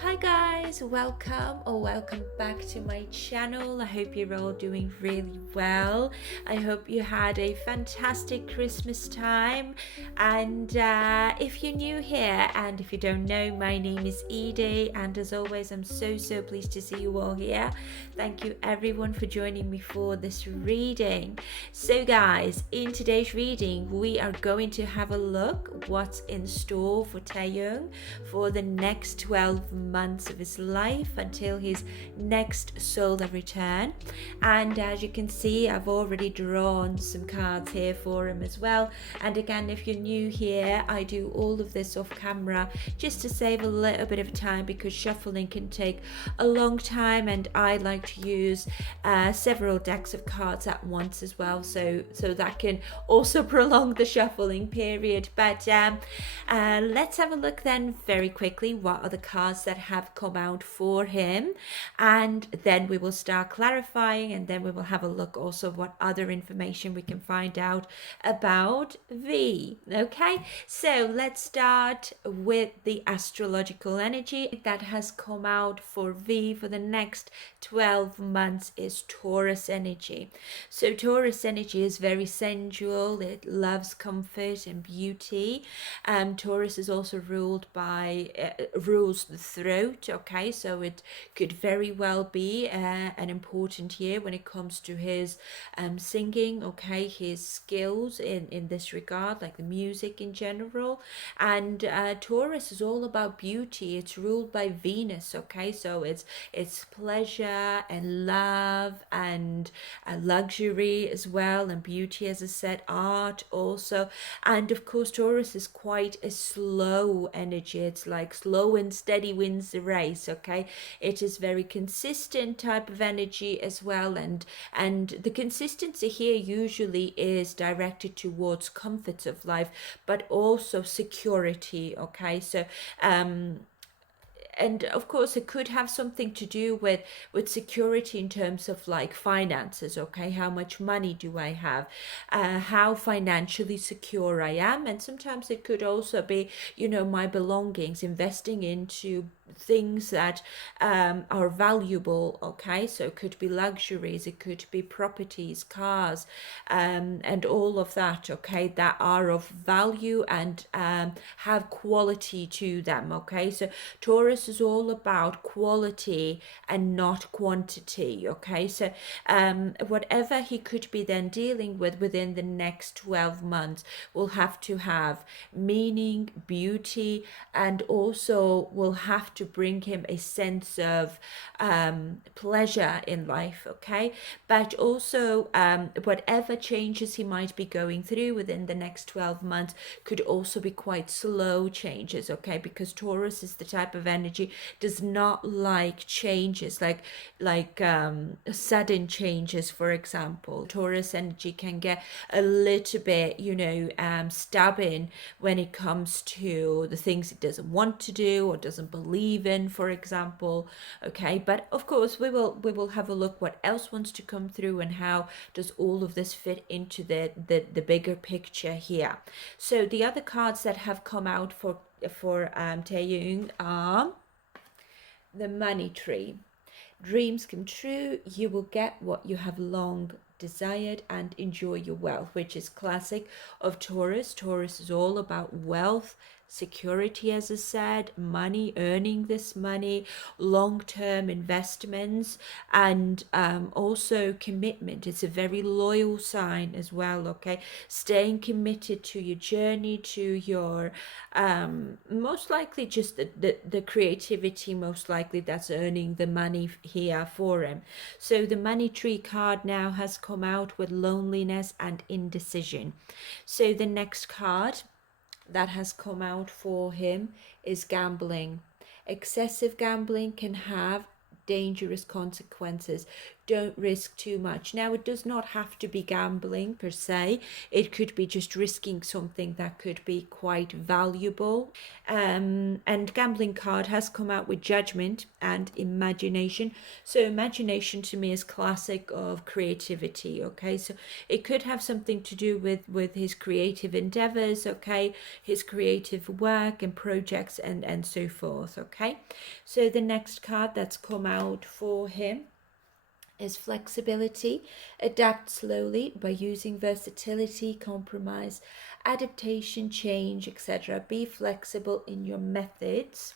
Hi guys, welcome back to my channel. I hope you're all doing really well. I hope you had a fantastic Christmas time. And if you're new here and if you don't know, my name is Edie, and as always I'm so pleased to see you all here. Thank you everyone for joining me for this reading. So guys, in today's reading we are going to have a look what's in store for Taeyong for the next 12 months of his life until his next solar return. And as you can see, I've already drawn some cards here for him as well. And again, if you're new here, I do all of this off camera just to save a little bit of time, because shuffling can take a long time and I like to use several decks of cards at once as well, so that can also prolong the shuffling period. But let's have a look then very quickly what are the cards that have come out for him, and then we will start clarifying, and then we will have a look also what other information we can find out about V. Okay, so let's start with the astrological energy that has come out for V for the next 12 months is Taurus energy. So Taurus energy is very sensual, it loves comfort and beauty. Taurus is also ruled by rules the throat. Okay, so it could very well be an important year when it comes to his singing. Okay, his skills in this regard, like the music in general. And Taurus is all about beauty. It's ruled by Venus. Okay, so it's pleasure and love and luxury as well, and beauty, as I said, art also. And of course Taurus is quite a slow energy. It's like slow and steady wins the race. Okay, it is very consistent type of energy as well, and the consistency here usually is directed towards comforts of life, but also security. Okay, so and of course it could have something to do with security in terms of like finances. Okay, how much money do I have, how financially secure I am. And sometimes it could also be, my belongings, investing into things that are valuable. Okay, so it could be luxuries, it could be properties, cars, and all of that. Okay, that are of value and have quality to them. Okay, so Taurus is all about quality and not quantity. Okay, so whatever he could be then dealing with within the next 12 months will have to have meaning, beauty, and also will have to bring him a sense of pleasure in life. Okay, but also whatever changes he might be going through within the next 12 months could also be quite slow changes. Okay, because Taurus is the type of energy does not like changes, like sudden changes. For example, Taurus energy can get a little bit stubborn when it comes to the things it doesn't want to do or doesn't believe in, for example. Okay, but of course we will have a look what else wants to come through and how does all of this fit into the bigger picture here. So the other cards that have come out for Taeyong are the money tree. Dreams come true, you will get what you have long desired and enjoy your wealth, which is classic of Taurus. Taurus is all about wealth, security, as I said, money, earning this money, long-term investments, and also commitment. It's a very loyal sign as well. Okay, staying committed to your journey, to your most likely just the creativity, most likely that's earning the money here for him. So the money tree card now has come out with loneliness and indecision. So the next card that has come out for him is gambling. Excessive gambling can have dangerous consequences. don't risk too much. Now, it does not have to be gambling per se. It could be just risking something that could be quite valuable. And gambling card has come out with judgment and imagination. So imagination to me is classic of creativity. Okay, so it could have something to do with his creative endeavors. Okay, his creative work and projects and so forth. Okay, so the next card that's come out for him is flexibility. Adapt slowly by using versatility, compromise, adaptation, change, etc. Be flexible in your methods.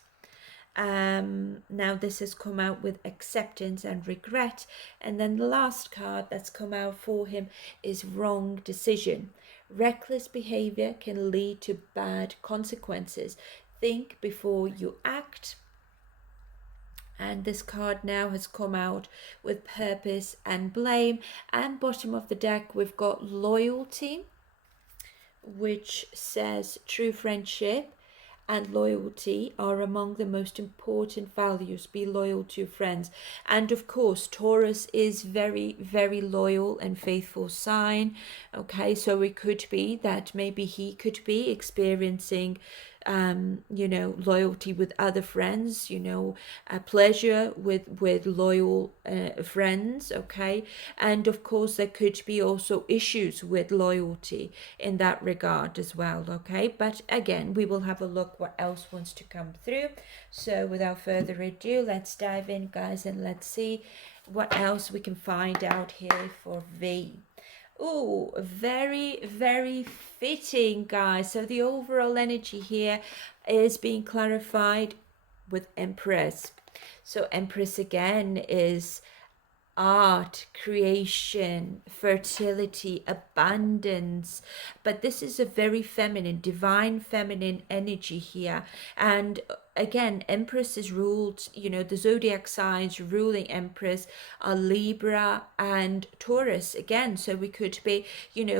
Now this has come out with acceptance and regret. And then the last card that's come out for him is wrong decision. Reckless behavior can lead to bad consequences. Think before you act. And this card now has come out with purpose and blame. And bottom of the deck, we've got loyalty, which says true friendship and loyalty are among the most important values. Be loyal to friends. And of course, Taurus is very, very loyal and faithful sign. Okay, so it could be that maybe he could be experiencing loyalty with other friends, pleasure with loyal friends. Okay, and of course there could be also issues with loyalty in that regard as well. Okay, but again, we will have a look what else wants to come through. So without further ado, let's dive in, guys, and let's see what else we can find out here for V. Oh, very, very fitting, guys. So the overall energy here is being clarified with Empress. So Empress again is art, creation, fertility, abundance. But this is a very feminine, divine feminine energy here. And again, Empress is ruled, the zodiac signs ruling Empress are Libra and Taurus again. So we could be,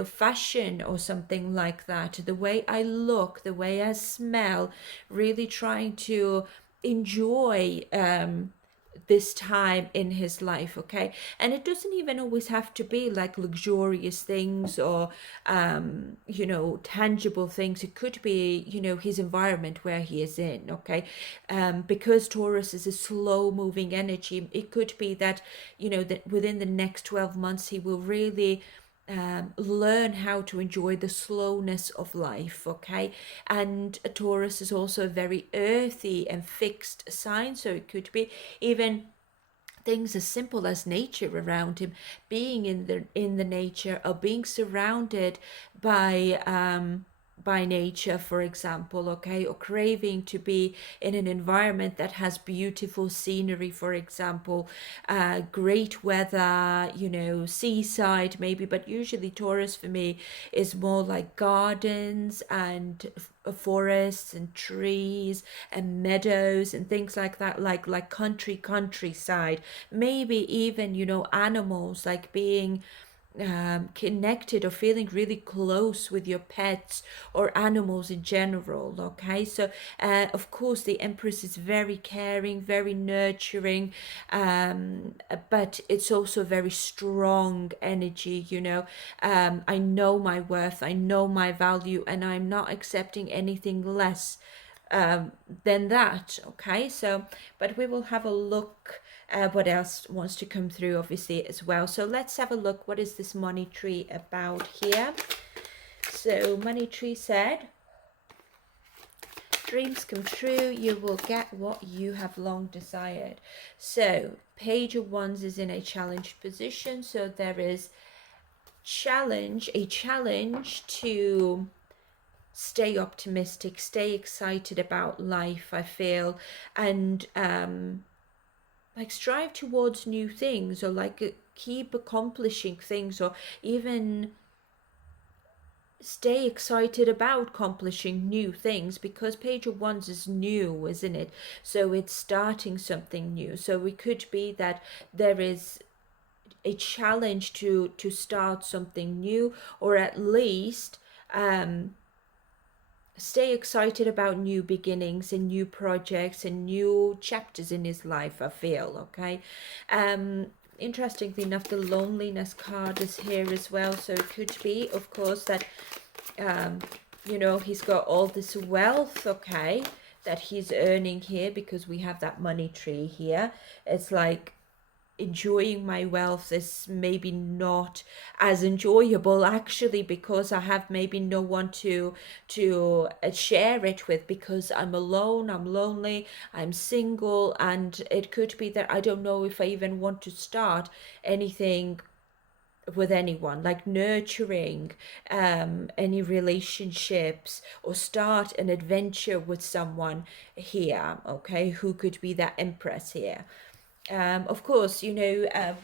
fashion or something like that. The way I look, the way I smell, really trying to enjoy this time in his life. Okay, and it doesn't even always have to be like luxurious things or tangible things. It could be his environment where he is in. Okay, because Taurus is a slow moving energy, it could be that that within the next 12 months he will really learn how to enjoy the slowness of life. Okay, and a Taurus is also a very earthy and fixed sign, so it could be even things as simple as nature around him, being in the nature, or being surrounded by nature, for example. Okay, or craving to be in an environment that has beautiful scenery, for example, great weather, seaside maybe. But usually Taurus for me is more like gardens and forests and trees and meadows and things like that, like countryside, maybe even animals, like being connected or feeling really close with your pets or animals in general. Okay, so of course the Empress is very caring, very nurturing, but it's also very strong energy. I know my worth, I know my value, and I'm not accepting anything less than that. Okay, so but we will have a look what else wants to come through obviously as well. So let's have a look, what is this money tree about here? So money tree said, dreams come true, you will get what you have long desired. So Page of Wands is in a challenged position, so there is a challenge to stay optimistic, stay excited about life, I feel, and like strive towards new things, or like keep accomplishing things, or even stay excited about accomplishing new things, because Page of Wands is new, isn't it? So it's starting something new. So it could be that there is a challenge to start something new, or at least stay excited about new beginnings and new projects and new chapters in his life, I feel. Okay, interestingly enough, the loneliness card is here as well. So it could be, of course, that you know, he's got all this wealth, okay, that he's earning here, because we have that money tree here. It's like enjoying my wealth is maybe not as enjoyable, actually, because I have maybe no one to share it with, because I'm alone, I'm lonely, I'm single, and it could be that I don't know if I even want to start anything with anyone, like nurturing any relationships, or start an adventure with someone here, okay, who could be that Empress here. Of course, you know,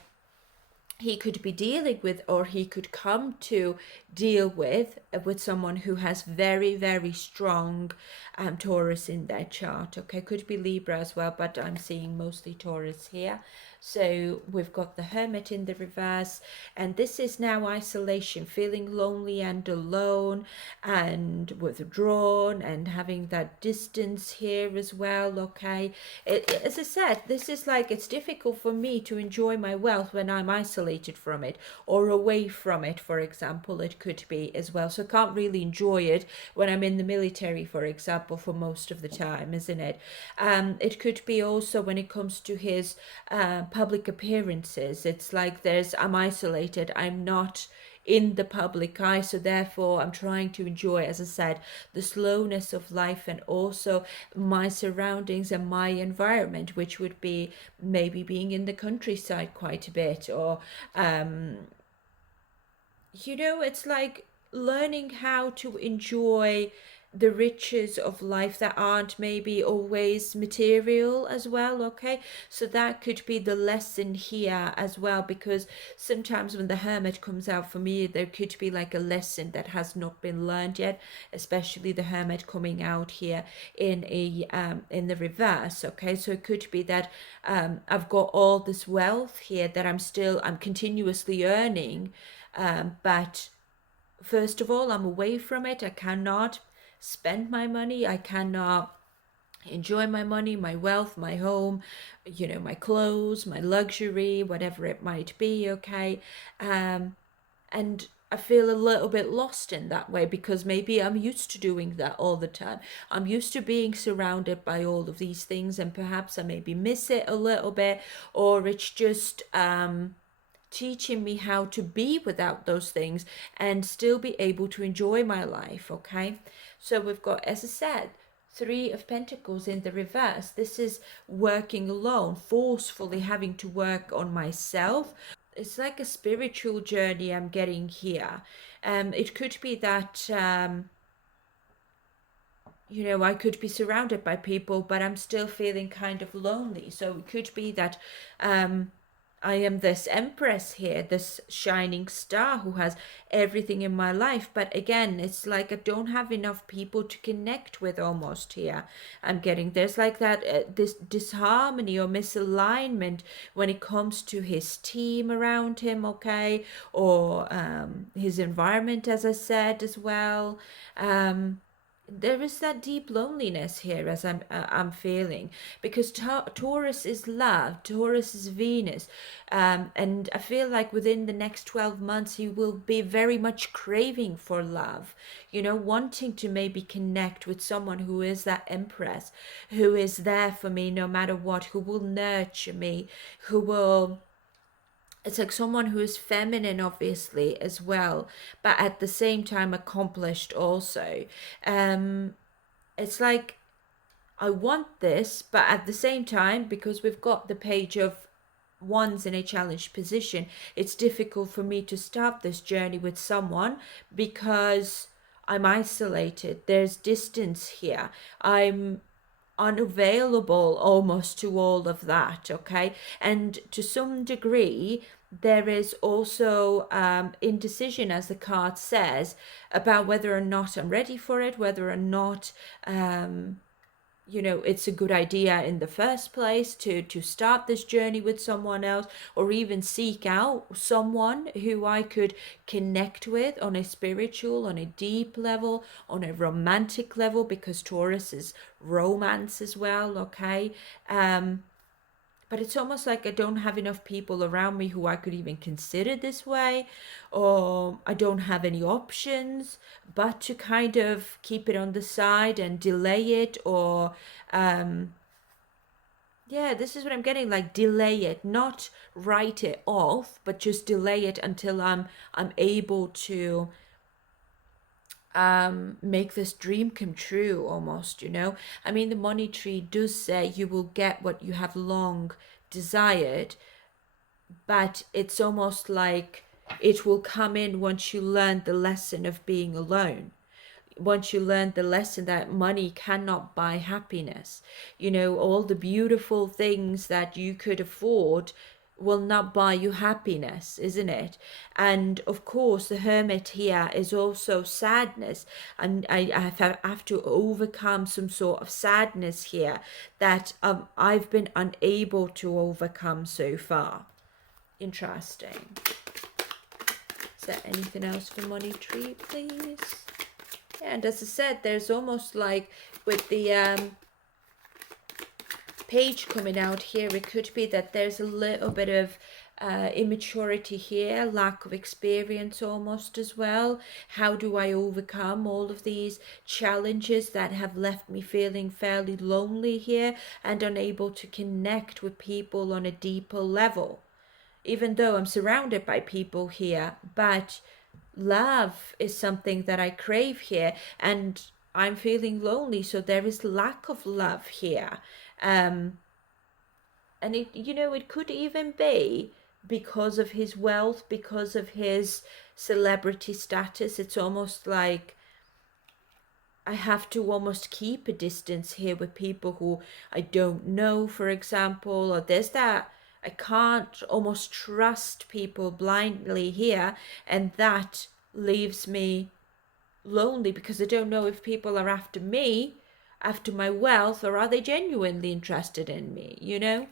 he could be dealing with, or he could come to deal with someone who has very, very strong Taurus in their chart. Okay, could be Libra as well, but I'm seeing mostly Taurus here. So we've got the Hermit in the reverse, and this is now isolation, feeling lonely and alone and withdrawn, and having that distance here as well. Okay, as I said, this is like, it's difficult for me to enjoy my wealth when I'm isolated from it, or away from it, for example. It could be as well. So I can't really enjoy it when I'm in the military, for example, for most of the time, isn't it? It could be also when it comes to his public appearances. It's like I'm isolated, I'm not in the public eye, so therefore I'm trying to enjoy, as I said, the slowness of life, and also my surroundings and my environment, which would be maybe being in the countryside quite a bit, or you know, it's like learning how to enjoy the riches of life that aren't maybe always material as well. Okay, so that could be the lesson here as well, because sometimes when the Hermit comes out, for me, there could be like a lesson that has not been learned yet, especially the Hermit coming out here in the reverse. Okay, so it could be that I've got all this wealth here that I'm continuously earning, but first of all, I'm away from it. I cannot spend my money. I cannot enjoy my money, my wealth, my home, you know, my clothes, my luxury, whatever it might be. Okay. And I feel a little bit lost in that way, because maybe I'm used to doing that all the time. I'm used to being surrounded by all of these things, and perhaps I maybe miss it a little bit, or it's just teaching me how to be without those things and still be able to enjoy my life. Okay, so we've got, as I said, Three of Pentacles in the reverse. This is working alone, forcefully having to work on myself. It's like a spiritual journey I'm getting here. It could be that you know, I could be surrounded by people, but I'm still feeling kind of lonely. So it could be that I am this Empress here, this shining star who has everything in my life. But again, it's like I don't have enough people to connect with almost here. I'm getting, there's like that, this disharmony or misalignment when it comes to his team around him, okay? Or his environment, as I said, as well. There is that deep loneliness here, as I'm feeling, because Taurus is love, Taurus is Venus, and I feel like within the next 12 months he will be very much craving for love, you know, wanting to maybe connect with someone who is that Empress, who is there for me no matter what, who will nurture me, who will, it's like someone who is feminine, obviously, as well, but at the same time accomplished also. um it's like I want this, but at the same time, because we've got the Page of Wands in a challenged position, it's difficult for me to start this journey with someone, because I'm isolated, there's distance here, I'm unavailable almost to all of that. Okay, and to some degree there is also indecision, as the card says, about whether or not I'm ready for it, whether or not you know, it's a good idea in the first place to start this journey with someone else, or even seek out someone who I could connect with on a spiritual, on a deep level, on a romantic level, because Taurus is romance as well. Okay, but but it's almost like I don't have enough people around me who I could even consider this way, or I don't have any options but to kind of keep it on the side and delay it, or yeah, this is what I'm getting, like delay it, not write it off, but just delay it until I'm able to make this dream come true almost, you know. I mean, the money tree does say you will get what you have long desired, but it's almost like it will come in once you learn the lesson of being alone, once you learn the lesson that money cannot buy happiness. You know, all the beautiful things that you could afford will not buy you happiness, isn't it? And of course, the hermit here is also sadness, and have to overcome some sort of sadness here that I've been unable to overcome so far. Interesting. Is there anything else for money tree, please? Yeah, and as I said, there's almost like with the page coming out here, it could be that there's a little bit of immaturity here, lack of experience almost as well. How do I overcome all of these challenges that have left me feeling fairly lonely here and unable to connect with people on a deeper level? Even though I'm surrounded by people here, but love is something that I crave here, and I'm feeling lonely, so there is lack of love here. And it, you know, it could even be because of his wealth, because of his celebrity status. It's almost like I have to almost keep a distance here with people who I don't know, for example, or there's that I can't almost trust people blindly here, and that leaves me lonely because I don't know if people are after me, after my wealth, or are they genuinely interested in me, you know?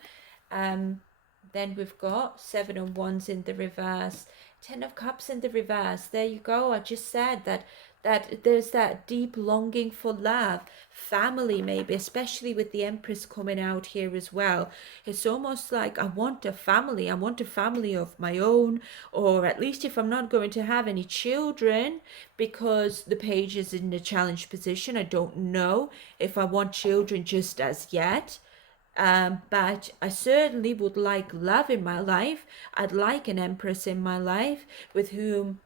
Then we've got 7 of Wands in the reverse, 10 of Cups in the reverse. There you go. I just said that there's that deep longing for love, family, maybe, especially with the Empress coming out here as well. It's almost like I want a family. I want a family of my own, or at least if I'm not going to have any children, because the page is in a challenged position. I don't know if I want children just as yet. But I certainly would like love in my life. I'd like an Empress in my life with whom,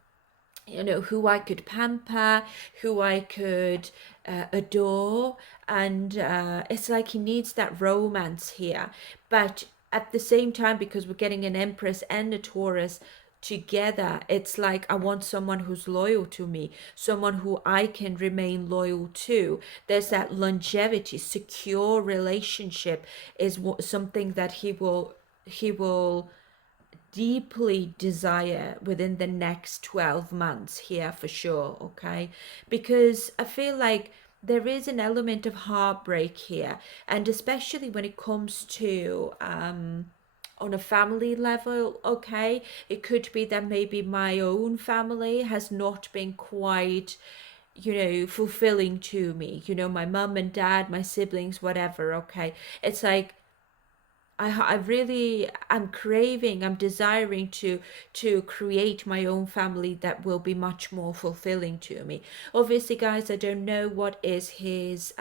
you know, who I could pamper, who I could adore. And it's like he needs that romance here. But at the same time, because we're getting an Empress and a Taurus together, it's like I want someone who's loyal to me, someone who I can remain loyal to. There's that longevity, secure relationship is something that he will deeply desire within the next 12 months here for sure. Okay, because I feel like there is an element of heartbreak here, and especially when it comes to on a family level. Okay, it could be that maybe my own family has not been quite, you know, fulfilling to me, you know, my mum and dad, my siblings, whatever. Okay, it's like I really am craving, I'm desiring to create my own family that will be much more fulfilling to me. Obviously, guys, I don't know what is his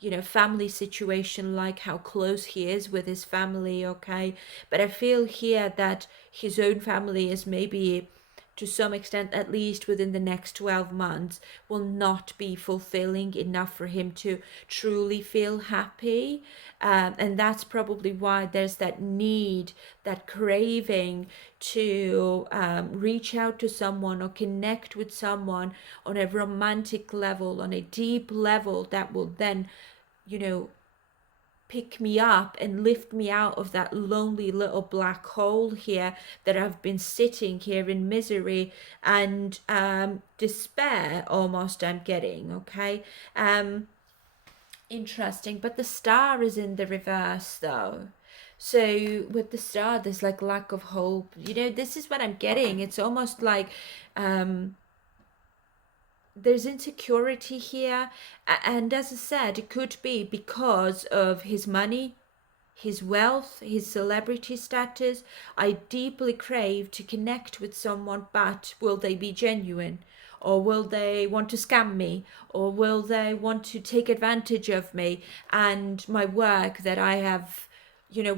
you know, family situation like, how close he is with his family, okay? But I feel here that his own family is maybe to some extent, at least within the next 12 months, will not be fulfilling enough for him to truly feel happy. And that's probably why there's that need, that craving to reach out to someone or connect with someone on a romantic level, on a deep level that will then, you know, pick me up and lift me out of that lonely little black hole here that I've been sitting here in misery and despair almost I'm getting. Okay, interesting. But the star is in the reverse though, so with the star there's like lack of hope, you know. This is what I'm getting. It's almost like there's insecurity here, and as I said, it could be because of his money. his wealth, his celebrity status. I deeply crave to connect with someone, but will they be genuine? Or will they want to scam me? Or will they want to take advantage of me and my work that I have,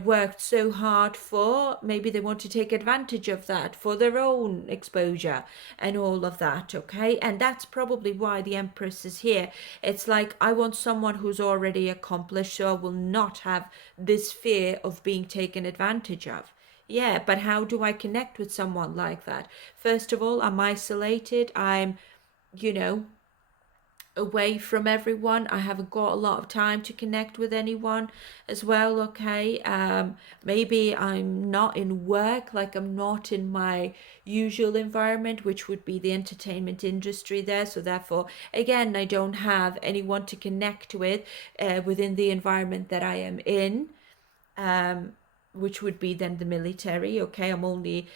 worked so hard for? Maybe they want to take advantage of that for their own exposure and all of that, okay? And that's probably why the Empress is here. It's like, I want someone who's already accomplished, so I will not have this fear of being taken advantage of. Yeah, but how do I connect with someone like that? First of all, I'm isolated. I'm, you know, away from everyone. I haven't got a lot of time to connect with anyone as well, okay? Maybe I'm not in work, like I'm not in my usual environment, which would be the entertainment industry there. So therefore, again, I don't have anyone to connect with within the environment that I am in. Um, which would be then the military. Okay, I'm only,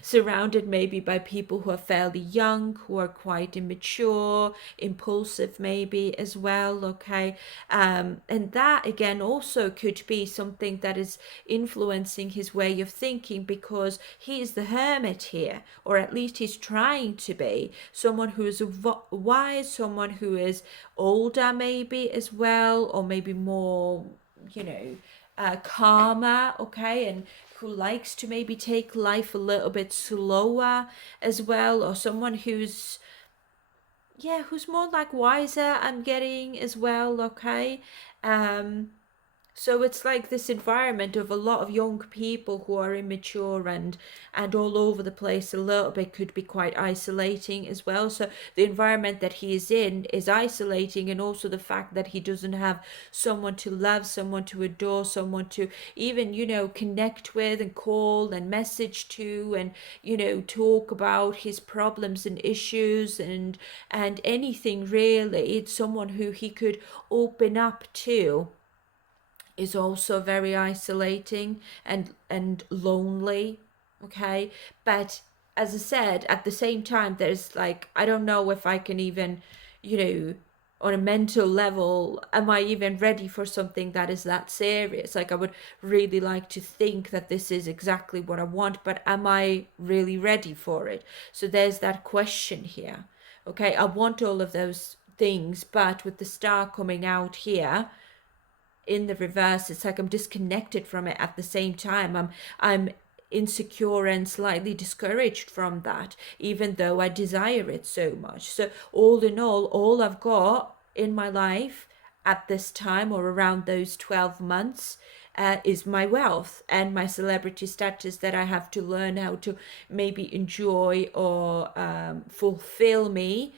surrounded maybe by people who are fairly young, who are quite immature, impulsive maybe as well. Okay, and that again also could be something that is influencing his way of thinking, because he is the hermit here, or at least he's trying to be someone who is wise, someone who is older maybe as well, or maybe more, calmer, okay, and who likes to maybe take life a little bit slower as well, or someone who's, yeah, who's more like wiser, I'm getting as well, okay. So it's like this environment of a lot of young people who are immature and all over the place a little bit, could be quite isolating as well. So the environment that he is in is isolating, and also the fact that he doesn't have someone to love, someone to adore, someone to even, connect with and call and message to, and, talk about his problems and issues and anything really. It's someone who he could open up to is also very isolating and lonely, okay. But as I said, at the same time, there's like, I don't know if I can even, you know on a mental level, am I even ready for something that is that serious? Like, I would really like to think that this is exactly what I want, but am I really ready for it? So there's that question here. Okay, I want all of those things, but with the star coming out here in the reverse, it's like I'm disconnected from it. At the same time, I'm insecure and slightly discouraged from that, even though I desire it so much. So all in all I've got in my life at this time, or around those 12 months, is my wealth and my celebrity status, that I have to learn how to maybe enjoy or fulfill me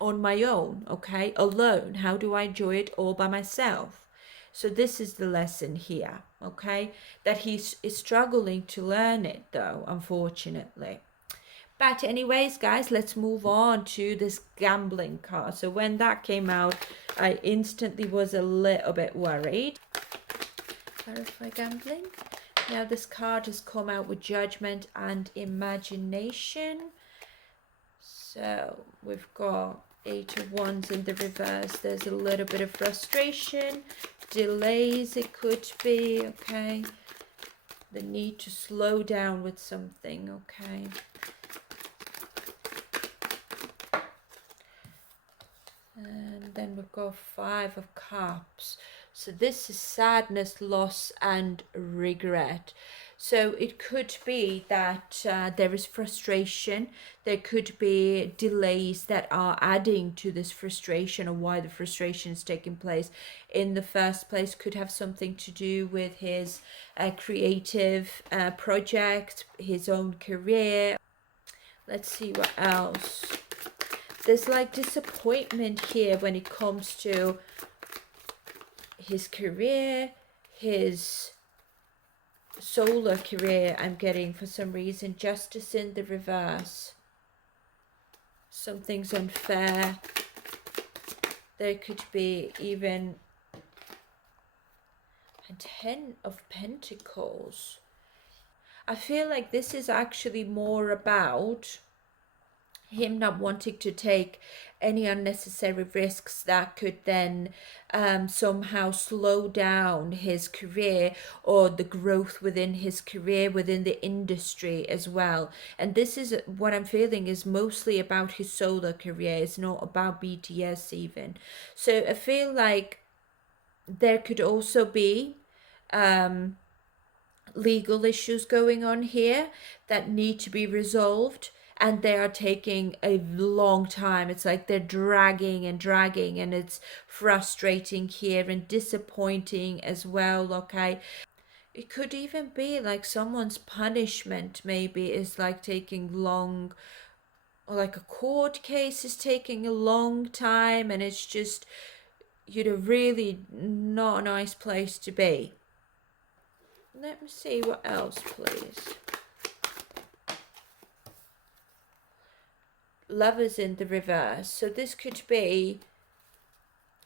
on my own, okay, alone. How do I enjoy it all by myself? So this is the lesson here, okay, that is struggling to learn it though, unfortunately. But anyways, guys, let's move on to this gambling card. So when that came out, I instantly was a little bit worried. Clarify gambling. Now this card has come out with judgment and imagination. So we've got 8 of Wands in the reverse. There's a little bit of frustration, delays it could be, okay. The need to slow down with something, okay. And then we've got 5 of Cups. So this is sadness, loss and regret. So it could be that there is frustration. There could be delays that are adding to this frustration, or why the frustration is taking place in the first place. Could have something to do with his creative project, his own career. Let's see what else. There's like disappointment here when it comes to his career, his solar career. I'm getting, for some reason, justice in the reverse. Something's unfair. There could be even a 10 of Pentacles. I feel like this is actually more about him not wanting to take any unnecessary risks that could then somehow slow down his career or the growth within his career within the industry as well. And this is what I'm feeling is mostly about his solo career. It's not about BTS even. So I feel like there could also be legal issues going on here that need to be resolved, and they are taking a long time. It's like they're dragging and dragging, and it's frustrating here and disappointing as well. Okay, it could even be like someone's punishment maybe is like taking long, or like a court case is taking a long time, and it's just, really not a nice place to be. Let me see what else, please. Lovers in the reverse. So this could be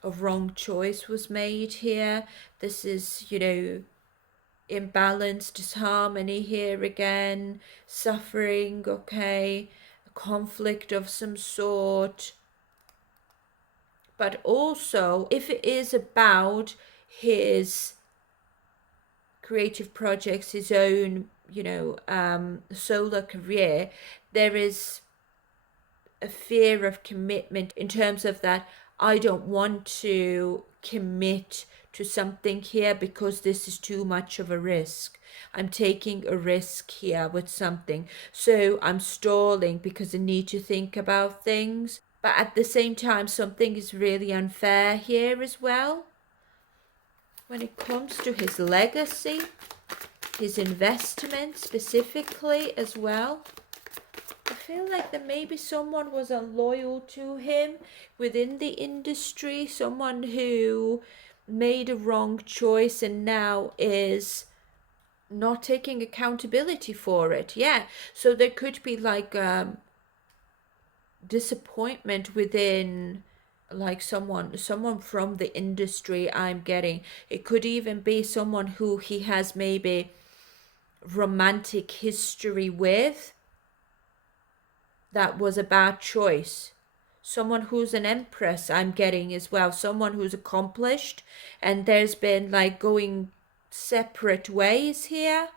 a wrong choice was made here. This is, imbalance, disharmony here again, suffering, okay, a conflict of some sort. But also, if it is about his creative projects, his own, solo career, there is a fear of commitment in terms of that I don't want to commit to something here because this is too much of a risk. I'm taking a risk here with something. So I'm stalling because I need to think about things. But at the same time, something is really unfair here as well. When it comes to his legacy, his investment specifically as well, I feel like that maybe someone was unloyal to him within the industry, someone who made a wrong choice and now is not taking accountability for it. Yeah, so there could be like disappointment within like someone from the industry. I'm getting it could even be someone who he has maybe romantic history with that was a bad choice. Someone who's an empress, I'm getting as well, someone who's accomplished, and there's been like going separate ways here.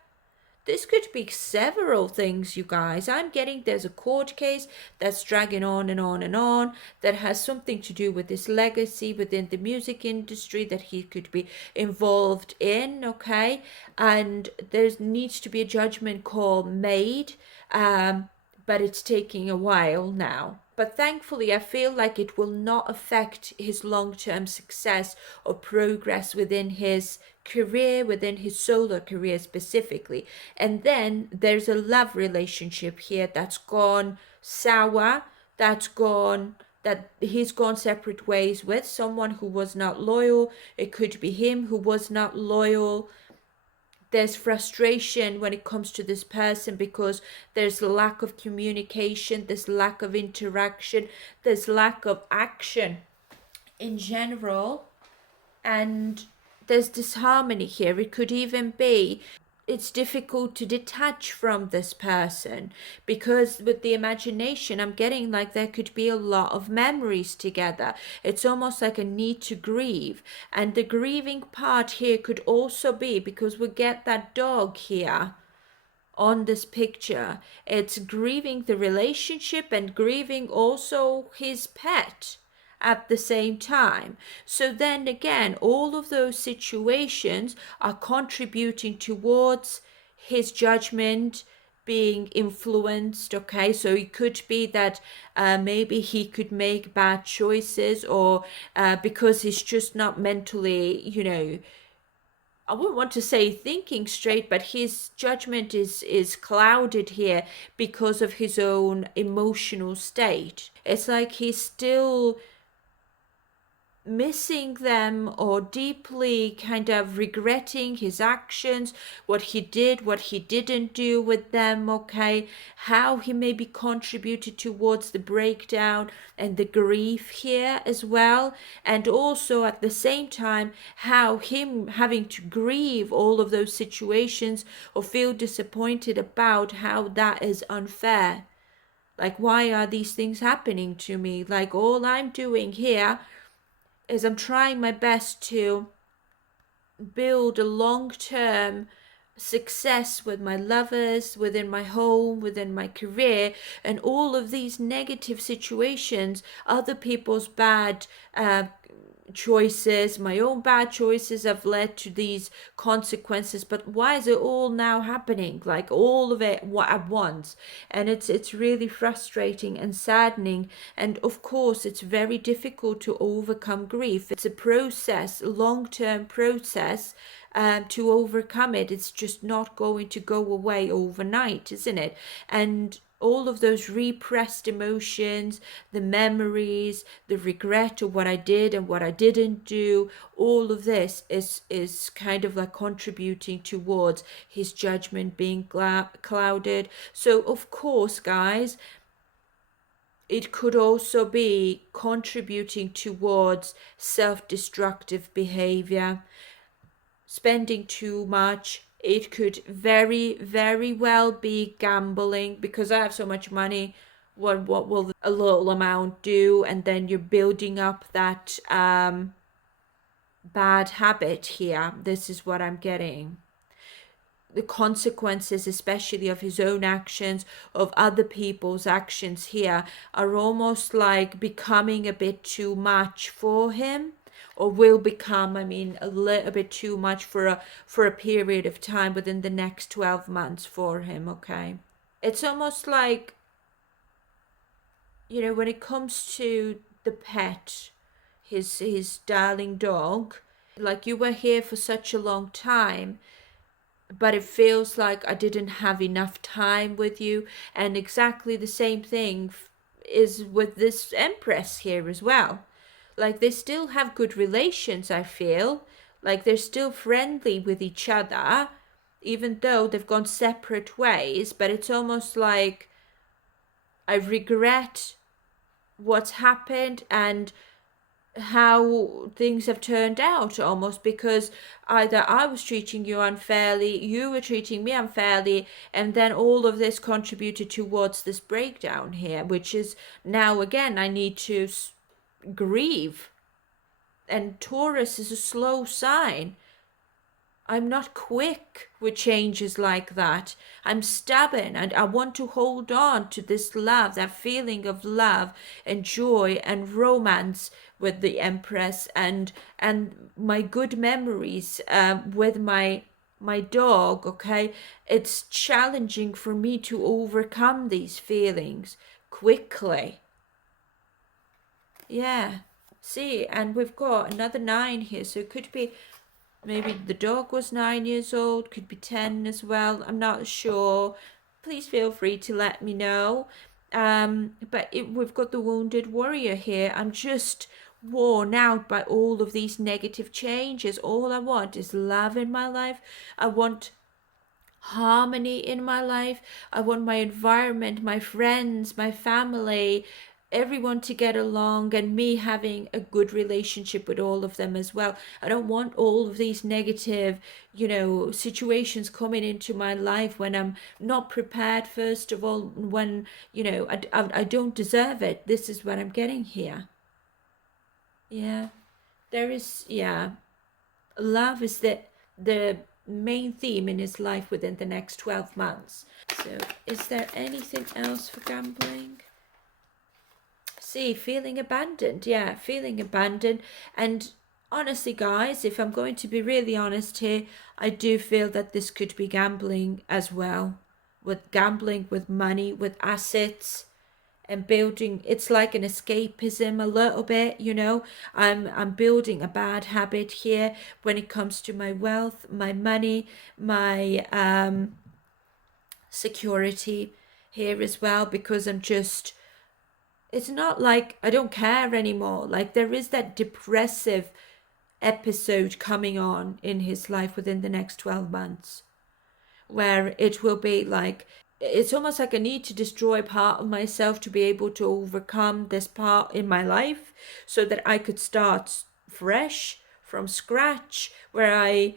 This could be several things, you guys. I'm getting there's a court case that's dragging on and on and on that has something to do with this legacy within the music industry that he could be involved in, okay? And there needs to be a judgment call made, but it's taking a while now. But thankfully, I feel like it will not affect his long-term success or progress within his career, within his solo career specifically. And then there's a love relationship here that's gone sour, that he's gone separate ways with someone who was not loyal. It could be him who was not loyal. There's frustration when it comes to this person because there's lack of communication, there's lack of interaction, there's lack of action in general, and there's disharmony here. It could even be it's difficult to detach from this person because with the imagination I'm getting like there could be a lot of memories together. It's almost like a need to grieve, and the grieving part here could also be because we get that dog here on this picture. It's grieving the relationship and grieving also his pet at the same time. So then again, all of those situations are contributing towards his judgment being influenced. Okay, so it could be that maybe he could make bad choices, or because he's just not mentally, I wouldn't want to say thinking straight, but his judgment is clouded here because of his own emotional state. It's like he's still missing them or deeply kind of regretting his actions, what he did, what he didn't do with them, okay, how he maybe contributed towards the breakdown and the grief here as well, and also at the same time how him having to grieve all of those situations or feel disappointed about how that is unfair. Like, why are these things happening to me? Like, all I'm doing here is I'm trying my best to build a long-term success with my lovers, within my home, within my career, and all of these negative situations, other people's bad choices, my own bad choices have led to these consequences. But why is it all now happening, like all of it at once? And it's really frustrating and saddening. And of course it's very difficult to overcome grief. It's a process, a long-term process, to overcome it. It's just not going to go away overnight, isn't it? And all of those repressed emotions, the memories, the regret of what I did and what I didn't do, all of this is kind of like contributing towards his judgment being clouded. So of course, guys, it could also be contributing towards self-destructive behavior, spending too much. It could very, very well be gambling, because I have so much money. What will a little amount do? And then you're building up that bad habit here. This is what I'm getting. The consequences, especially of his own actions, of other people's actions here, are almost like becoming a bit too much for him, or will become, I mean, a little bit too much for a period of time within the next 12 months for him. Okay, it's almost like, you know, when it comes to the pet, his darling dog, like, you were here for such a long time, but it feels like I didn't have enough time with you. And exactly the same thing is with this Empress here as well. Like, they still have good relations, I feel. Like, they're still friendly with each other, even though they've gone separate ways. But it's almost like I regret what's happened and how things have turned out, almost, because either I was treating you unfairly, you were treating me unfairly, and then all of this contributed towards this breakdown here, which is now again I need to grieve. And Taurus is a slow sign. I'm not quick with changes like that. I'm stubborn, and I want to hold on to this love, that feeling of love and joy and romance with the Empress, and my good memories with my dog. Okay, it's challenging for me to overcome these feelings quickly. Yeah. See, and we've got another 9 here, so it could be maybe the dog was 9 years old, could be 10 as well. I'm not sure. Please feel free to let me know. But we've got the wounded warrior here. I'm just worn out by all of these negative changes. All I want is love in my life. I want harmony in my life. I want my environment, my friends, my family, everyone to get along, and me having a good relationship with all of them as well. I don't want all of these negative, situations coming into my life when I'm not prepared, first of all, when, I don't deserve it. This is what I'm getting here. Yeah. Love is the main theme in his life within the next 12 months. So, is there anything else for gambling? See, feeling abandoned. Yeah, feeling abandoned. And honestly, guys, if I'm going to be really honest here, I do feel that this could be gambling as well. With gambling, with money, with assets, and building. It's like an escapism a little bit. I'm building a bad habit here when it comes to my wealth, my money, my security here as well, because it's not like I don't care anymore. Like, there is that depressive episode coming on in his life within the next 12 months, where it will be like, it's almost like I need to destroy part of myself to be able to overcome this part in my life, so that I could start fresh from scratch, where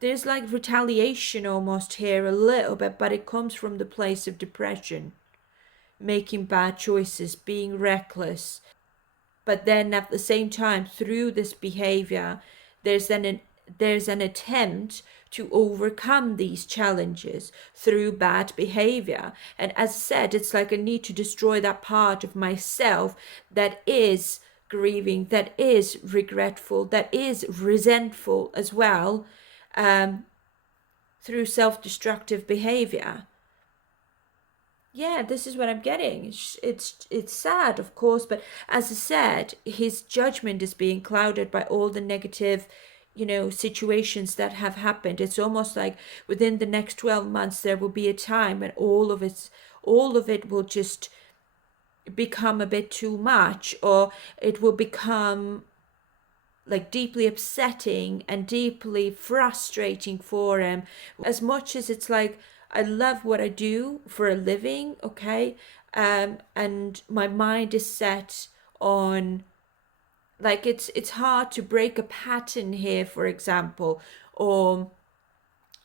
there's like retaliation almost here a little bit, but it comes from the place of depression. making bad choices, being reckless. But then at the same time, through this behavior, there's there's an attempt to overcome these challenges through bad behavior. And as I said, it's like I need to destroy that part of myself that is grieving, that is regretful, that is resentful as well, through self-destructive behavior. Yeah, this is what I'm getting. It's sad, of course, but as I said, his judgment is being clouded by all the negative, situations that have happened. It's almost like within the next 12 months there will be a time when all of it will just become a bit too much, or it will become like deeply upsetting and deeply frustrating for him. As much as it's like, I love what I do for a living, okay? And my mind is set on, like, it's hard to break a pattern here, for example, or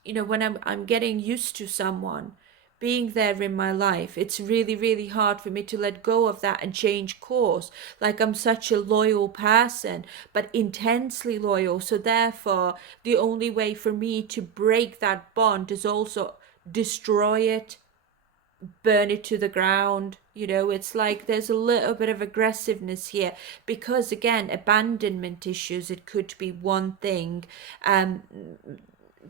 when I'm getting used to someone being there in my life, it's really, really hard for me to let go of that and change course. Like, I'm such a loyal person, but intensely loyal. So therefore, the only way for me to break that bond is also destroy it, burn it to the ground. It's like there's a little bit of aggressiveness here, because again, abandonment issues, it could be one thing.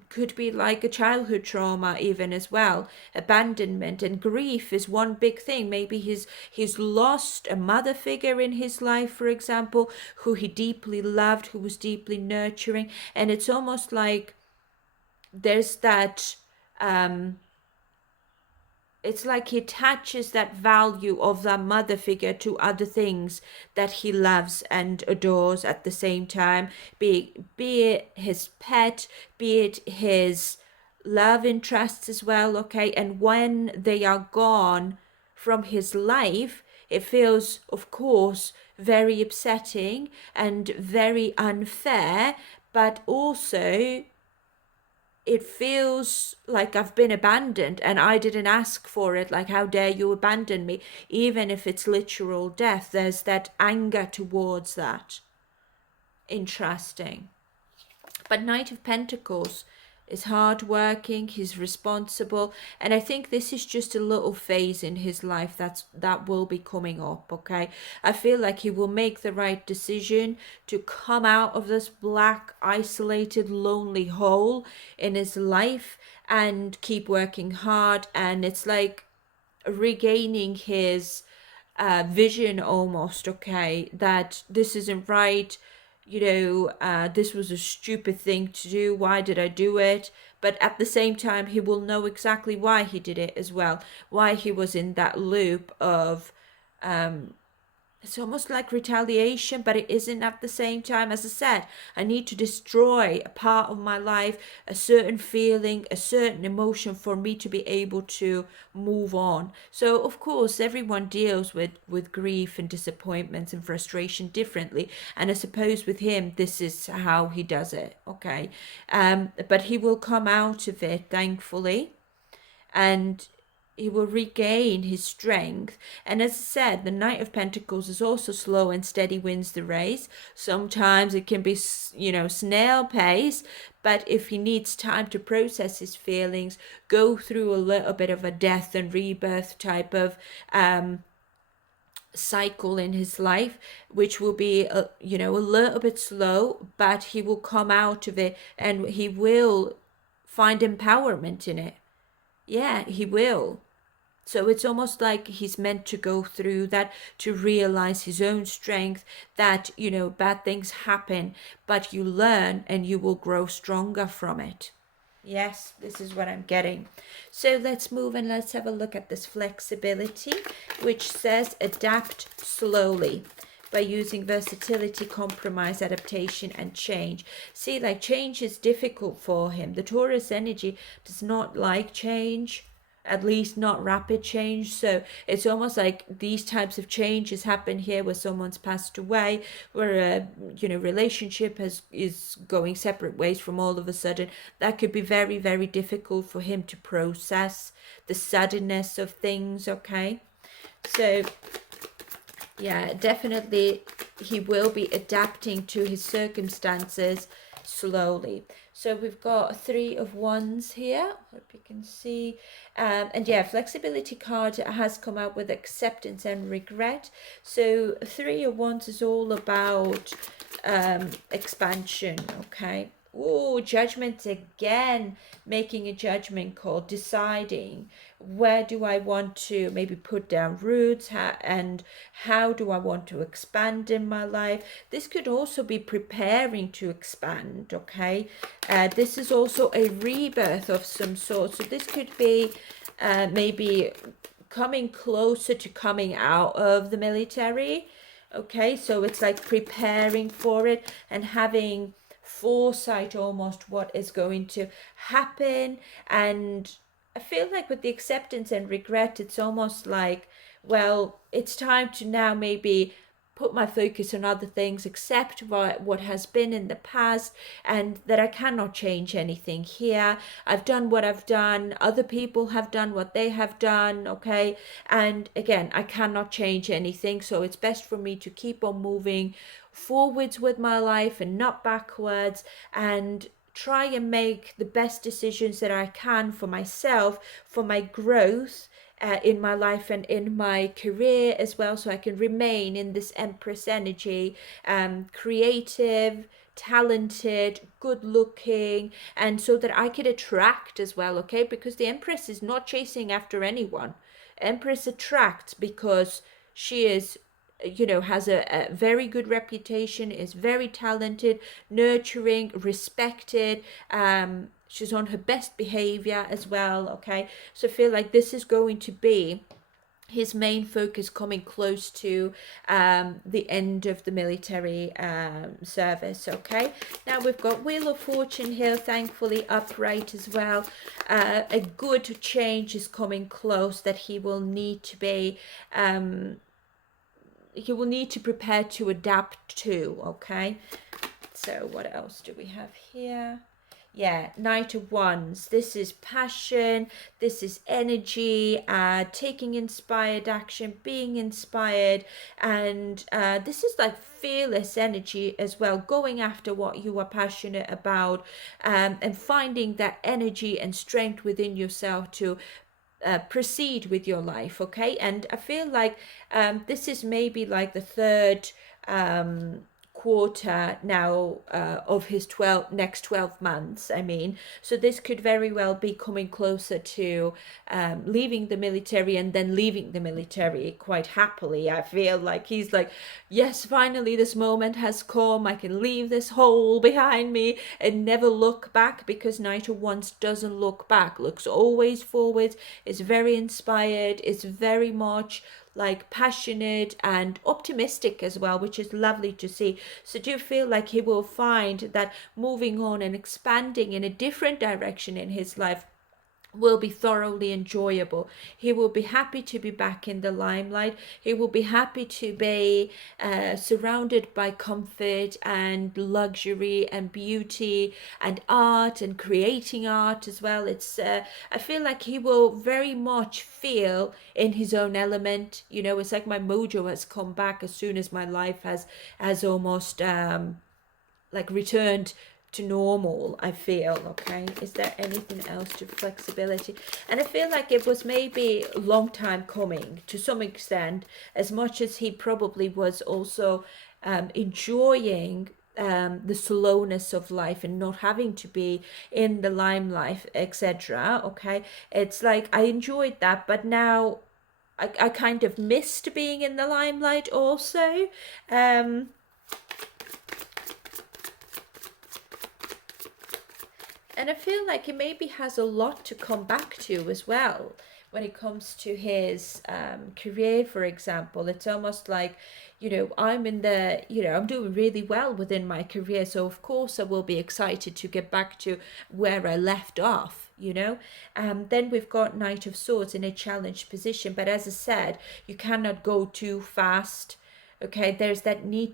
Could be like a childhood trauma even as well. Abandonment and grief is one big thing. Maybe he's lost a mother figure in his life, for example, who he deeply loved, who was deeply nurturing, and it's almost like there's that it's like he attaches that value of that mother figure to other things that he loves and adores at the same time, be it his pet, be it his love interests as well, okay? And when they are gone from his life, it feels, of course, very upsetting and very unfair, but also it feels like I've been abandoned and I didn't ask for it. Like, how dare you abandon me? Even if it's literal death, there's that anger towards that. Interesting. But Knight of Pentacles is hardworking, he's responsible, and I think this is just a little phase in his life that will be coming up, okay? I feel like he will make the right decision to come out of this black, isolated, lonely hole in his life and keep working hard, and it's like regaining his vision almost, okay, that this isn't right, this was a stupid thing to do. Why did I do it? But at the same time, he will know exactly why he did it as well, why he was in that loop of it's almost like retaliation, but it isn't at the same time. As I said, I need to destroy a part of my life, a certain feeling, a certain emotion for me to be able to move on. So, of course, everyone deals with grief and disappointments and frustration differently. And I suppose with him, this is how he does it, okay? But he will come out of it, thankfully. And he will regain his strength. And as I said, the Knight of Pentacles is also slow and steady wins the race. Sometimes it can be, snail pace, but if he needs time to process his feelings, go through a little bit of a death and rebirth type of cycle in his life, which will be a little bit slow, but he will come out of it and he will find empowerment in it. Yeah, he will. So it's almost like he's meant to go through that to realize his own strength, that, bad things happen, but you learn and you will grow stronger from it. Yes, this is what I'm getting. So let's move and let's have a look at this flexibility, which says adapt slowly by using versatility, compromise, adaptation, and change. See, like, change is difficult for him. The Taurus energy does not like change, at least not rapid change. So it's almost like these types of changes happen here where someone's passed away, where a relationship is going separate ways from all of a sudden. That could be very, very difficult for him to process the suddenness of things, okay? So yeah, definitely he will be adapting to his circumstances slowly. So we've got 3 of Wands here, hope you can see. And yeah, flexibility card has come out with acceptance and regret. So 3 of Wands is all about expansion, okay? Oh, judgment again, making a judgment call, deciding where do I want to maybe put down roots, and how do I want to expand in my life. This could also be preparing to expand, okay? This is also a rebirth of some sort. So this could be maybe coming closer to coming out of the military. Okay, so it's like preparing for it and having foresight almost what is going to happen. And I feel like with the acceptance and regret, it's almost like, well, it's time to now maybe put my focus on other things, accept what has been in the past, and that I cannot change anything here. I've done what I've done, other people have done what they have done, okay? And again, I cannot change anything, so it's best for me to keep on moving forwards with my life and not backwards, and try and make the best decisions that I can for myself, for my growth in my life and in my career as well, so I can remain in this Empress energy, creative, talented, good looking, and so that I could attract as well, okay? Because the Empress is not chasing after anyone. Empress attracts because she is, has a very good reputation, is very talented, nurturing, respected. She's on her best behavior as well, okay? So I feel like this is going to be his main focus coming close to the end of the military service, okay? Now we've got Wheel of Fortune here, thankfully upright as well. A good change is coming close that he will need to be prepare to adapt to, okay? So what else do we have here? Yeah, Knight of Wands. This is passion, this is energy, taking inspired action, being inspired, and this is like fearless energy as well, going after what you are passionate about, and finding that energy and strength within yourself to proceed with your life, okay? And I feel like this is maybe like the third quarter now of his next 12 months, I mean. So this could very well be coming closer to leaving the military, and then leaving the military quite happily. I feel like he's like, yes, finally this moment has come, I can leave this hole behind me and never look back, because Knight of Wands doesn't look back, looks always forward, is very inspired, is very much like passionate and optimistic as well, which is lovely to see. So do you feel like he will find that moving on and expanding in a different direction in his life will be thoroughly enjoyable? He will be happy to be back in the limelight. He will be happy to be surrounded by comfort and luxury and beauty and art, and creating art as well. It's I feel like he will very much feel in his own element. It's like my mojo has come back as soon as my life has almost like returned to normal, I feel, okay? Is there anything else to flexibility? And I feel like it was maybe a long time coming to some extent, as much as he probably was also enjoying the slowness of life and not having to be in the limelight, etc. Okay, it's like I enjoyed that, but now I kind of missed being in the limelight also. And I feel like he maybe has a lot to come back to as well when it comes to his career, for example. It's almost like, I'm doing really well within my career. So, of course, I will be excited to get back to where I left off. Then we've got Knight of Swords in a challenged position. But as I said, you cannot go too fast. Okay, there's that need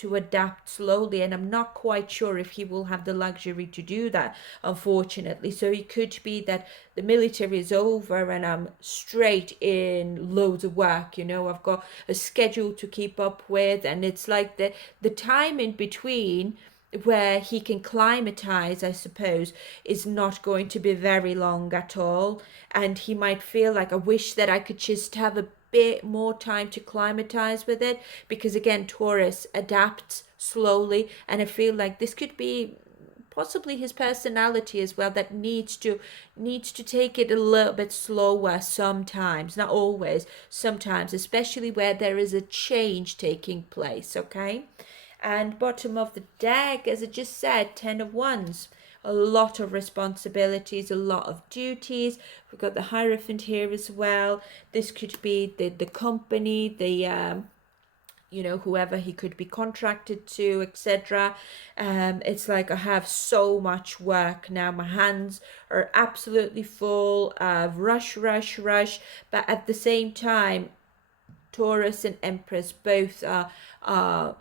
to adapt slowly, and I'm not quite sure if he will have the luxury to do that, unfortunately. So it could be that the military is over and I'm straight in loads of work. I've got a schedule to keep up with, and it's like the time in between where he can climatize, I suppose, is not going to be very long at all. And he might feel like, I wish that I could just have a bit more time to climatize with it, because again, Taurus adapts slowly, and I feel like this could be possibly his personality as well, that needs to take it a little bit slower sometimes, not always, sometimes, especially where there is a change taking place. Okay. And bottom of the deck, as I just said, 10 of Wands. A lot of responsibilities, a lot of duties. We've got the Hierophant here as well. This could be the company, whoever he could be contracted to, etc. It's like, I have so much work now. My hands are absolutely full. Rush, rush, rush. But at the same time, Taurus and Empress both are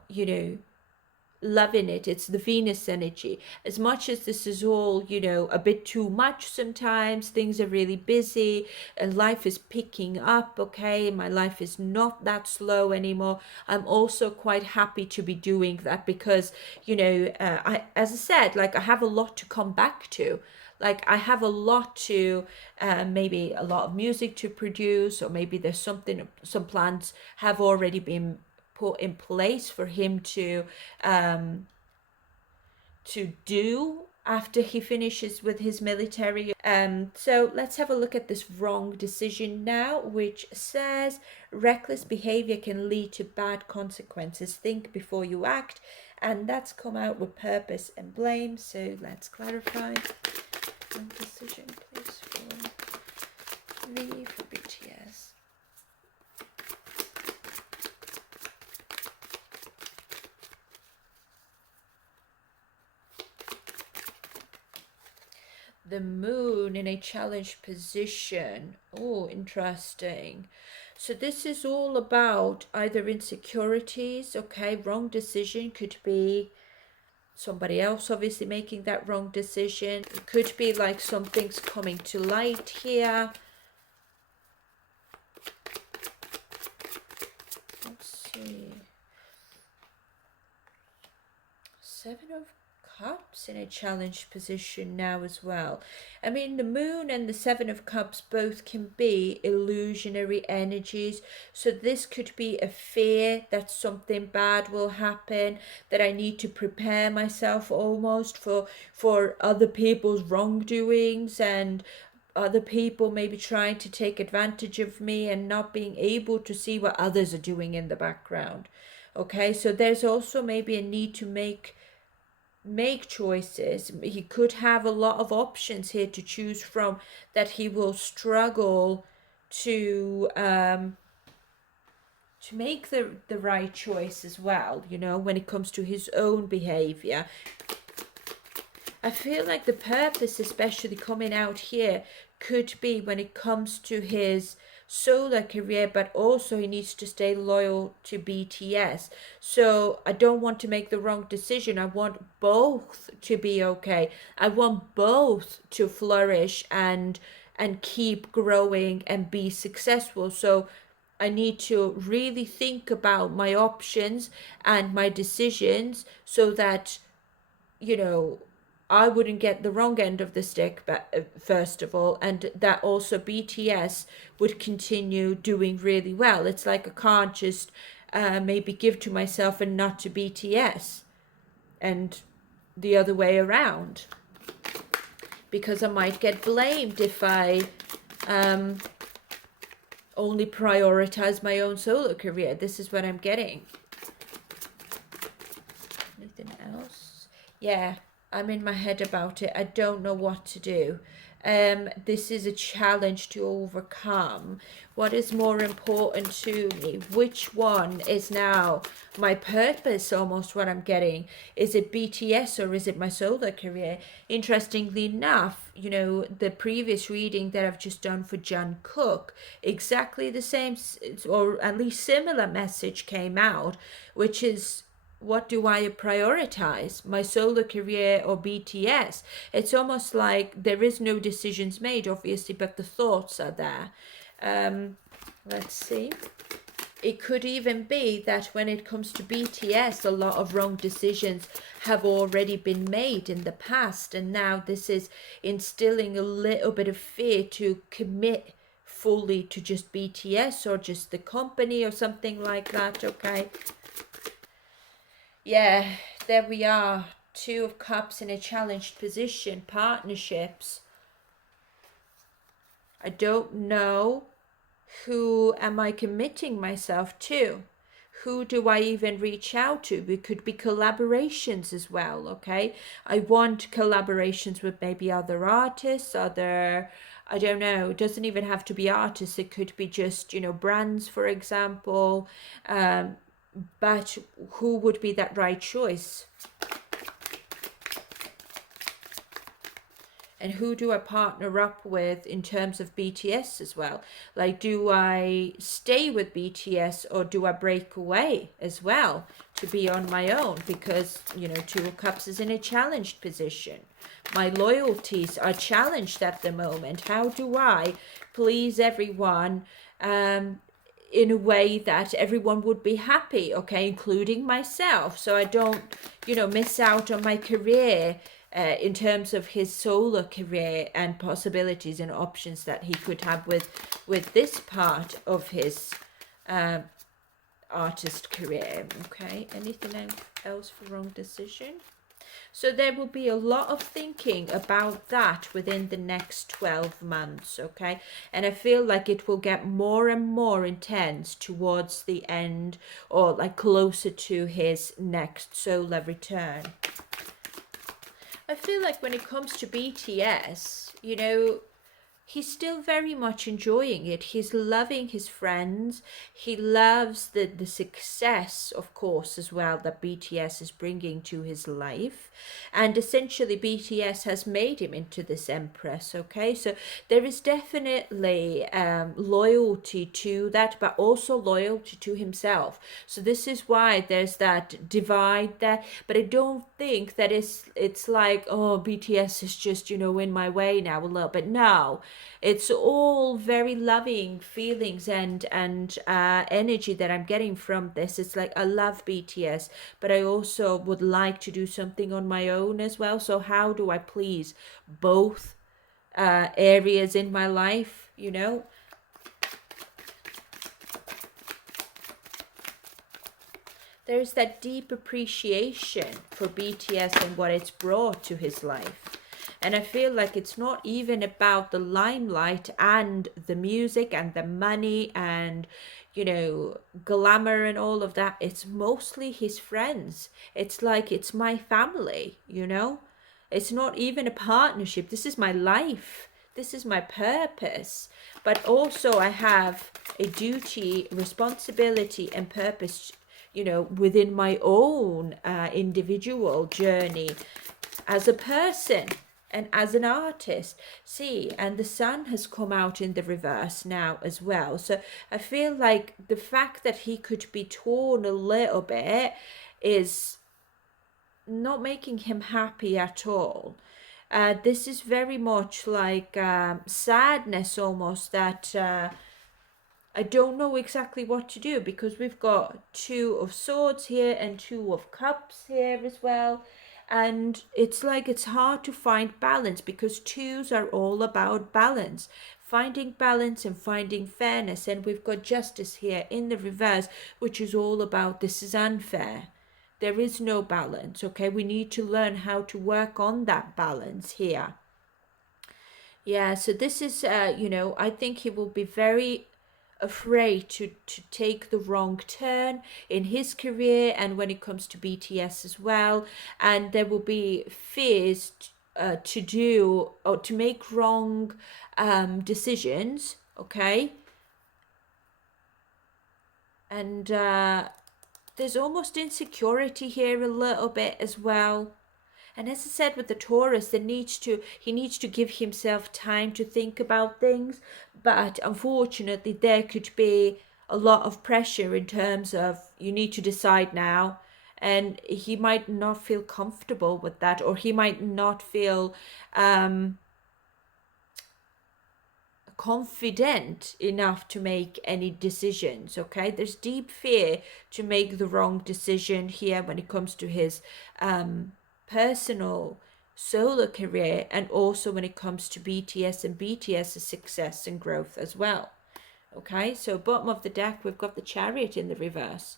loving it. It's the Venus energy. As much as this is all, a bit too much sometimes, things are really busy and life is picking up, okay? My life is not that slow anymore. I'm also quite happy to be doing that because, as I said, like, I have a lot to come back to. Like, I have a lot to, maybe a lot of music to produce, or maybe there's some plans have already been put in place for him to do after he finishes with his military. So let's have a look at this wrong decision now, which says reckless behavior can lead to bad consequences. Think before you act. And that's come out with purpose and blame. So let's clarify. Wrong decision, please, for BTS. The moon in a challenged position. Oh, interesting. So this is all about either insecurities, okay? Wrong decision could be somebody else obviously making that wrong decision. It could be like something's coming to light here. Let's see. Seven of Cups in a challenged position now as well. I mean, the moon and the Seven of Cups both can be illusionary energies. So this could be a fear that something bad will happen, that I need to prepare myself almost for other people's wrongdoings, and other people maybe trying to take advantage of me and not being able to see what others are doing in the background. Okay, so there's also maybe a need to make choices. He could have a lot of options here to choose from, that he will struggle to make the right choice as well, when it comes to his own behavior. I feel like the purpose, especially coming out here, could be when it comes to his solar career, but also he needs to stay loyal to BTS. So I don't want to make the wrong decision. I want both to be okay. I want both to flourish and keep growing and be successful. So I need to really think about my options and my decisions, so that I wouldn't get the wrong end of the stick, but first of all, and that also BTS would continue doing really well. It's like I can't just maybe give to myself and not to BTS, and the other way around, because I might get blamed if I only prioritize my own solo career. This is what I'm getting. Anything else? Yeah. I'm in my head about it. I don't know what to do. This is a challenge to overcome. What is more important to me? Which one is now my purpose? Almost what I'm getting. Is it BTS or is it my solo career? Interestingly enough, the previous reading that I've just done for John Cook, exactly the same, or at least similar message came out, which is what do I prioritize, my solo career or BTS? It's almost like there is no decisions made, obviously, but the thoughts are there. Let's see. It could even be that when it comes to BTS, a lot of wrong decisions have already been made in the past, and now this is instilling a little bit of fear to commit fully to just BTS or just the company or something like that. Okay. Yeah, there we are. Two of Cups in a challenged position. Partnerships. I don't know. Who am I committing myself to? Who do I even reach out to? It could be collaborations as well, okay? I want collaborations with maybe other artists, I don't know, it doesn't even have to be artists. It could be just, brands, for example. But who would be that right choice? And who do I partner up with in terms of BTS as well? Like, do I stay with BTS or do I break away as well to be on my own? Because, Two of Cups is in a challenged position. My loyalties are challenged at the moment. How do I please everyone in a way that everyone would be happy, okay, including myself, so I don't, miss out on my career in terms of his solo career and possibilities and options that he could have with this part of his artist career. Okay, anything else for wrong decision? So there will be a lot of thinking about that within the next 12 months, okay? And I feel like it will get more and more intense towards the end, or like closer to his next solo return. I feel like when it comes to BTS, he's still very much enjoying it. He's loving his friends. He loves the success, of course, as well, that BTS is bringing to his life. And essentially, BTS has made him into this Empress, okay? So there is definitely loyalty to that, but also loyalty to himself. So this is why there's that divide there. But I don't think that it's like, oh, BTS is just, in my way now a little bit. No. It's all very loving feelings and energy that I'm getting from this. It's like I love BTS, but I also would like to do something on my own as well. So how do I please both areas in my life, There's that deep appreciation for BTS and what it's brought to his life. And I feel like it's not even about the limelight and the music and the money and, glamour and all of that. It's mostly his friends. It's like it's my family, It's not even a partnership. This is my life. This is my purpose. But also I have a duty, responsibility and purpose, within my own individual journey as a person. And as an artist, see, and the sun has come out in the reverse now as well. So I feel like the fact that he could be torn a little bit is not making him happy at all. This is very much like sadness almost, that I don't know exactly what to do, because we've got Two of Swords here and Two of Cups here as well. And it's like it's hard to find balance, because twos are all about balance, finding balance and finding fairness. And we've got Justice here in the reverse, which is all about this is unfair. There is no balance, okay? We need to learn how to work on that balance here. Yeah, so this is, I think he will be very afraid to take the wrong turn in his career and when it comes to BTS as well. And there will be fears to do or to make wrong decisions, okay? And there's almost insecurity here a little bit as well. And as I said with the Taurus, he needs to give himself time to think about things. But unfortunately, there could be a lot of pressure in terms of you need to decide now. and he might not feel comfortable with that, or he might not feel confident enough to make any decisions. Okay, there's deep fear to make the wrong decision here when it comes to his personal solo career, and also when it comes to BTS and BTS's success and growth as well. Okay, so bottom of the deck, we've got the Chariot in the reverse.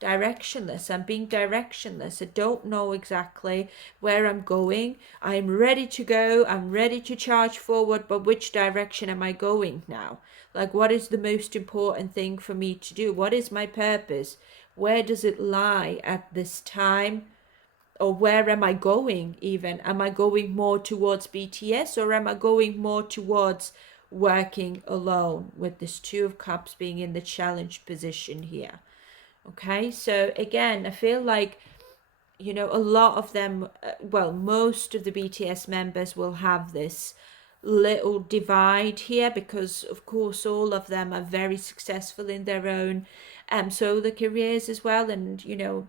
Directionless. I'm being directionless. I don't know exactly where I'm going. I'm ready to go. I'm ready to charge forward, but which direction am I going now? Like, what is the most important thing for me to do? What is my purpose? Where does it lie at this time? Or where am I going even? Am I going more towards BTS, or am I going more towards working alone, with this Two of Cups being in the challenge position here? Okay, so again, I feel like, you know, a lot of them, well, most of the BTS members will have this little divide here, because of course all of them are very successful in their own solo careers as well. And, you know,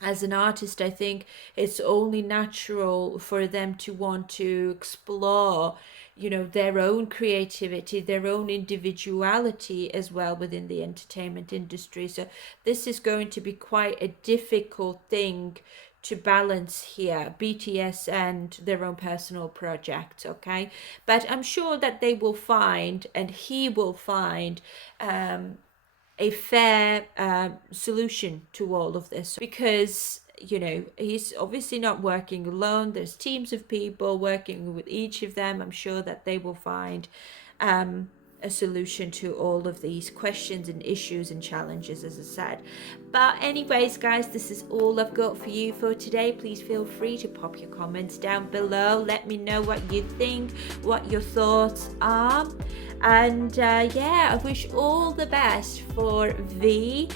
as an artist, I think it's only natural for them to want to explore, you know, their own creativity, their own individuality as well within the entertainment industry. So this is going to be quite a difficult thing to balance here, BTS and their own personal projects. Okay, but I'm sure that they will find, and he will find, a fair solution to all of this, because, you know, he's obviously not working alone. There's teams of people working with each of them. I'm sure that they will find a solution to all of these questions and issues and challenges, as I said. But anyways, guys, this is all I've got for you for today. Please feel free to pop your comments down below. Let me know what you think, what your thoughts are. And yeah, I wish all the best for V,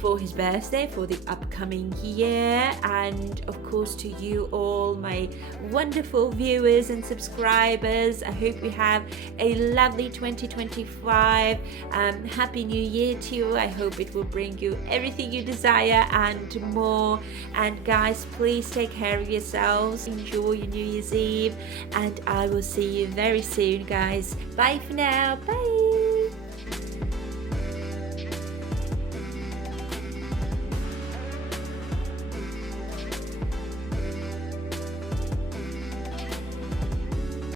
for his birthday, for the upcoming year, and of course to you all, my wonderful viewers and subscribers. I hope you have a lovely 2025. Happy New Year to you. I hope it will bring you everything you desire and more. And guys, please take care of yourselves. Enjoy your New Year's Eve, and I will see you very soon, guys. Bye for now. Bye.